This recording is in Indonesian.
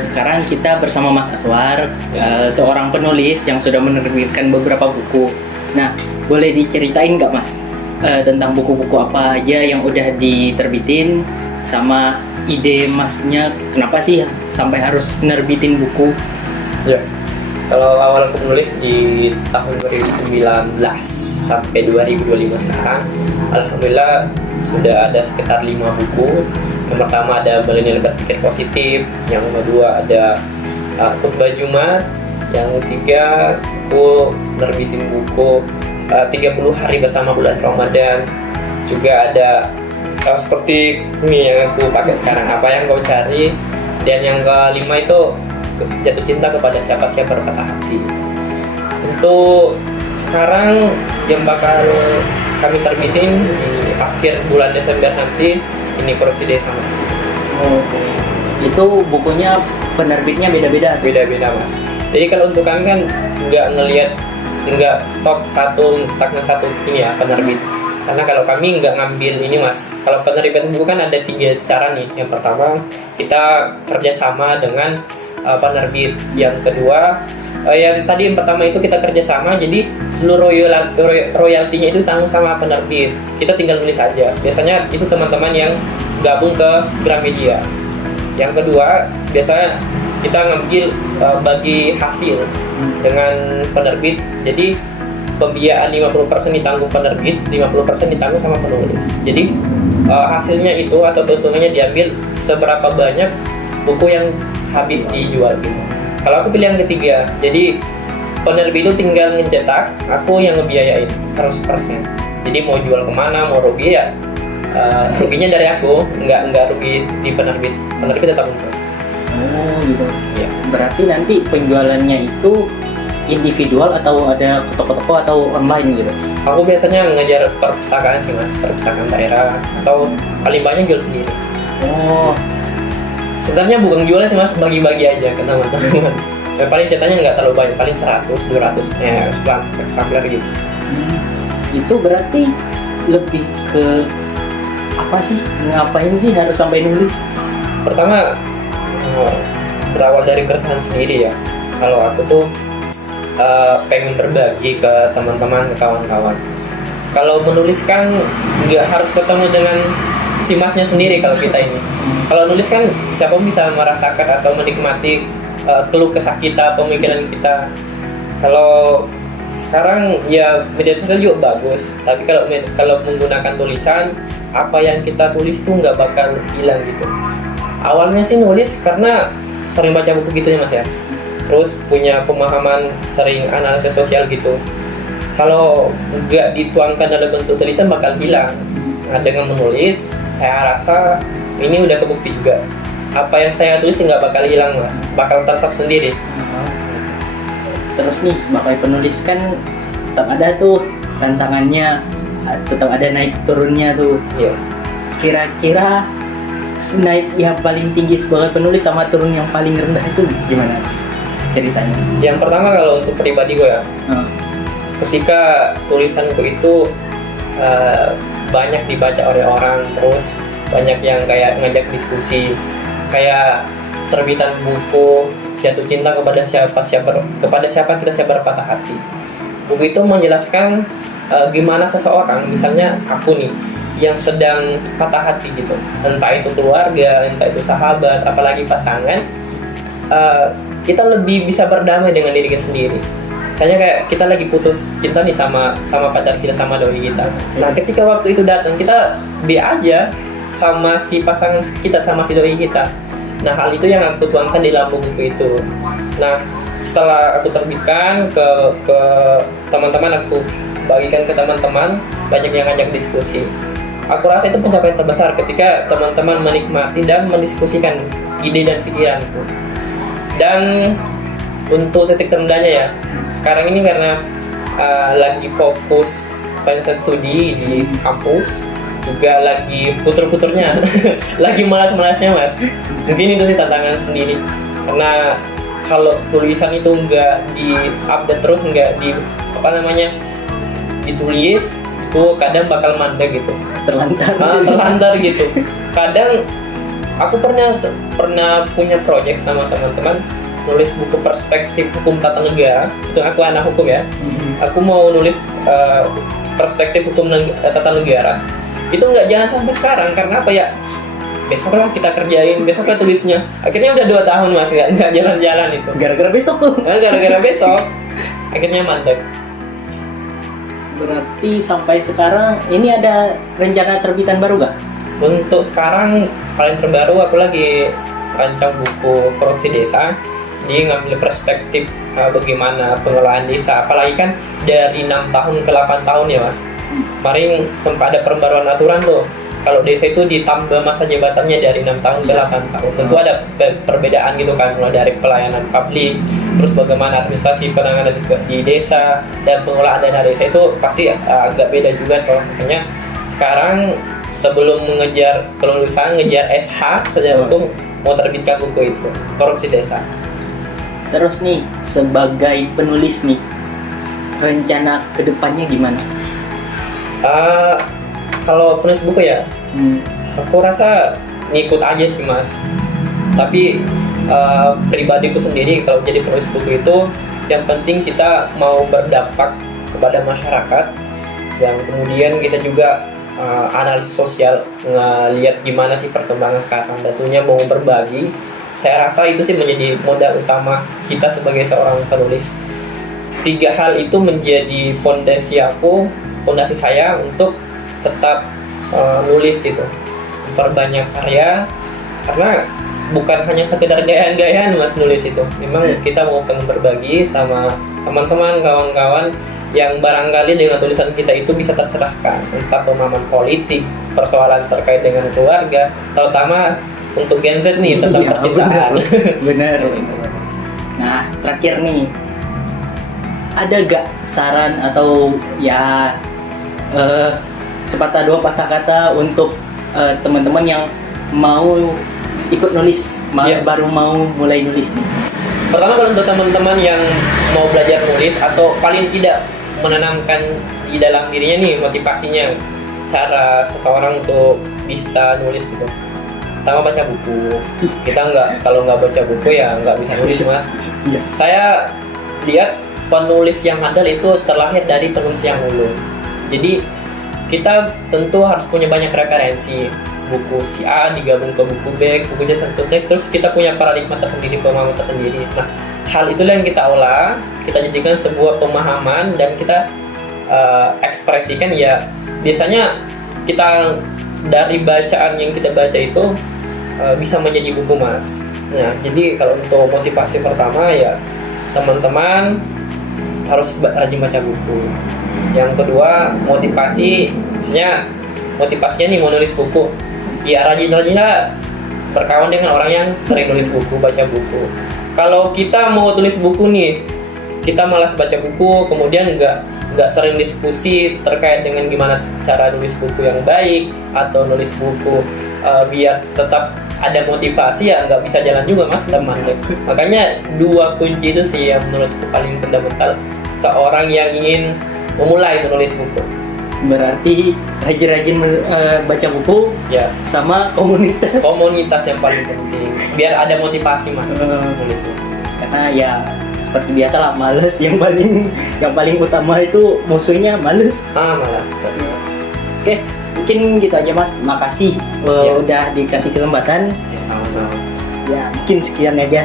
Sekarang kita bersama Mas Aswar, seorang penulis yang sudah menerbitkan beberapa buku. Nah, boleh diceritain nggak Mas tentang buku-buku apa aja yang udah diterbitin, sama ide Masnya kenapa sih sampai harus nerbitin buku? Ya, kalau awal aku menulis di tahun 2019 sampai 2025 sekarang, alhamdulillah sudah ada sekitar 5 buku. Yang pertama ada Milenial Berpikir Positif, yang kedua ada Khutbah Jumat, yang ketiga aku nerbitin buku 30 Hari Bersama Bulan Ramadan. Juga ada seperti ini yang aku pakai sekarang, Apa Yang Kau Cari. Dan yang kelima itu Jatuh Cinta Kepada Siapa Berpatah Hati. Untuk sekarang yang bakal kami terbitin di akhir bulan Desember nanti, ini Korupsi Desa Mas. Oke. Itu bukunya penerbitnya beda-beda? Beda-beda Mas. Jadi kalau untuk kami kan nggak stagnan satu ini ya penerbit. Karena kalau kami nggak ngambil ini Mas, kalau penerbitan buku kan ada 3 cara nih. Yang pertama kita kerjasama dengan penerbit. Yang kedua yang pertama itu kita kerjasama, jadi seluruh royaltinya itu tanggung sama penerbit. Kita tinggal nulis aja. Biasanya itu teman-teman yang gabung ke Gramedia. Yang kedua biasanya kita ngambil bagi hasil dengan penerbit. Jadi pembiayaan 50% ditanggung penerbit, 50% ditanggung sama penulis. Jadi hasilnya itu atau keuntungannya diambil seberapa banyak buku yang habis dijual gitu. Kalau aku pilih yang ketiga, jadi penerbit itu tinggal mencetak, aku yang ngebiayain 100%. Jadi mau jual kemana, mau rugi ya ruginya dari aku, nggak rugi di penerbit. Penerbit tetap untung. Oh gitu. Ya. Berarti nanti penjualannya itu individual atau ada ke toko-toko atau online gitu? Aku biasanya ngejar perpustakaan sih Mas, perpustakaan daerah, atau paling banyak jual sendiri. Oh, Sebenarnya bukan jual sih Mas, bagi-bagi aja ke teman-teman. Paling cetaknya nggak terlalu banyak, paling 100-200 eksemplar gitu. Itu berarti lebih ke apa sih? Ngapain sih harus sampai nulis? Pertama berawal dari keresahan sendiri ya. Kalau aku tuh pengen berbagi ke teman-teman, ke kawan-kawan. Kalau menulis kan nggak harus ketemu dengan si Masnya sendiri. Kalau kita ini, kalau nulis kan siapa bisa merasakan atau menikmati keluh kesah kita, pemikiran kita. Kalau sekarang ya media sosial juga bagus, tapi kalau menggunakan tulisan, apa yang kita tulis itu nggak bakal hilang gitu. Awalnya sih nulis karena sering baca buku gitu ya Mas ya, terus punya pemahaman, sering analisis sosial gitu. Kalau nggak dituangkan dalam bentuk tulisan bakal hilang. Nah, dengan menulis saya rasa ini udah kebukti juga, apa yang saya tulis nggak bakal hilang Mas, bakal tersap sendiri. Terus nih sebagai penulis kan tetap ada tuh tantangannya, tetap ada naik turunnya tuh. Iya. Kira-kira naik yang paling tinggi sebagai penulis sama turun yang paling rendah itu gimana ceritanya? Yang pertama kalau untuk pribadi gue ya, ketika tulisanku itu banyak dibaca oleh orang, terus banyak yang kayak ngajak diskusi, kayak terbitan buku Jatuh Cinta Kepada Siapa Kita Berpatah Hati. Buku itu menjelaskan gimana seseorang, misalnya aku nih yang sedang patah hati gitu, entah itu keluarga, entah itu sahabat, apalagi pasangan, kita lebih bisa berdamai dengan diri kita sendiri. Misalnya kayak kita lagi putus cinta nih sama pacar kita, sama doi kita. Nah ketika waktu itu datang, kita be aja sama si pasangan kita, sama si doi kita. Nah hal itu yang aku tuangkan di dalam buku itu. Nah setelah aku terbitkan ke teman-teman, aku bagikan ke teman-teman, banyak yang ngajak diskusi. Aku rasa itu pencapaian terbesar ketika teman-teman menikmati dan mendiskusikan ide dan pikiranku. Dan untuk titik terendahnya ya, sekarang ini karena lagi fokus pengen studi di kampus, juga lagi puter-puternya, lagi malas-malasnya Mas. Mungkin itu sih tantangan sendiri, karena kalau tulisan itu nggak di update terus, nggak di ditulis, itu kadang bakal mandek gitu, terlantar gitu. Kadang aku pernah punya project sama teman-teman nulis buku perspektif hukum tata negara. Itu aku anak hukum ya. Aku mau nulis perspektif hukum tata negara. Itu nggak jalan sampai sekarang karena apa ya? Besok lah kita kerjain, besok lah tulisnya. Akhirnya udah 2 tahun mas nggak jalan-jalan itu. Gara-gara besok tuh. Gara-gara besok, akhirnya mandek. Berarti sampai sekarang ini ada rencana terbitan baru gak? Untuk sekarang paling terbaru aku lagi rancang buku korupsi desa. Dia ngambil perspektif bagaimana pengelolaan desa. Apalagi kan dari 6 tahun ke 8 tahun ya mas. Kemarin sempat ada perbaruan aturan tuh. Kalau desa itu ditambah masa jabatannya dari 6 tahun ke 8 tahun. Tentu ada perbedaan gitu kan, mulai dari pelayanan publik, terus bagaimana administrasi penanganan di desa, dan pengelolaan dana desa itu pasti agak beda juga tuh. Makanya sekarang sebelum mengejar kelulusan, ngejar SH saja hukum, mau terbitkan buku itu, korupsi desa. Terus nih, sebagai penulis nih, rencana kedepannya gimana? Kalau penulis buku ya, aku rasa ngikut aja sih mas. Tapi pribadiku sendiri kalau jadi penulis buku itu, yang penting kita mau berdampak kepada masyarakat, dan kemudian kita juga analisis sosial, ngelihat gimana sih perkembangan sekarang, tentunya mau berbagi. Saya rasa itu sih menjadi modal utama kita sebagai seorang penulis. 3 hal itu menjadi fondasi saya untuk tetap nulis gitu, memperbanyak karya, karena bukan hanya sekedar gaya-gayaan mas nulis itu. Memang kita mau pengen berbagi sama teman-teman, kawan-kawan yang barangkali dengan tulisan kita itu bisa tercerahkan, entah pemahaman politik, persoalan terkait dengan keluarga, terutama untuk Gen Z nih tentang percintaan. Bener. Nah, terakhir nih, ada gak saran atau ya sepatah 2 patah kata untuk teman-teman yang mau ikut nulis, baru mau mulai nulis nih? Pertama, kalau untuk teman-teman yang mau belajar nulis atau paling tidak menanamkan di dalam dirinya nih motivasinya, cara seseorang untuk bisa nulis gitu. Pertama, baca buku. Kita kalau nggak baca buku ya nggak bisa nulis mas. Saya lihat penulis yang handal itu terlahir dari penulis yang ulung. Jadi kita tentu harus punya banyak referensi. Buku si A digabung ke buku B, buku C seterusnya, terus kita punya paradigma tersendiri, pemahaman tersendiri. Nah, hal itulah yang kita olah, kita jadikan sebuah pemahaman dan kita ekspresikan ya. Biasanya kita dari bacaan yang kita baca itu bisa menjadi buku mas. Nah, jadi kalau untuk motivasi pertama ya teman-teman harus rajin baca buku. Yang kedua, motivasinya nih mau nulis buku, ya rajin-rajinlah berkawan dengan orang yang sering nulis buku, baca buku. Kalau kita mau tulis buku nih, kita malas baca buku, kemudian nggak sering diskusi terkait dengan gimana cara nulis buku yang baik atau nulis buku biar tetap ada motivasi, ya nggak bisa jalan juga mas teman. Makanya 2 kunci itu sih yang menurutku paling fundamental seorang yang ingin memulai menulis buku. Berarti rajin-rajin baca buku ya, sama komunitas yang paling penting biar ada motivasi mas menulis buku. Karena ya seperti biasa lah, males yang paling utama itu musuhnya males. Malas. Oke, mungkin gitu aja mas. Makasih udah dikasih kesempatan. Ya, sama-sama. Ya, mungkin sekian aja.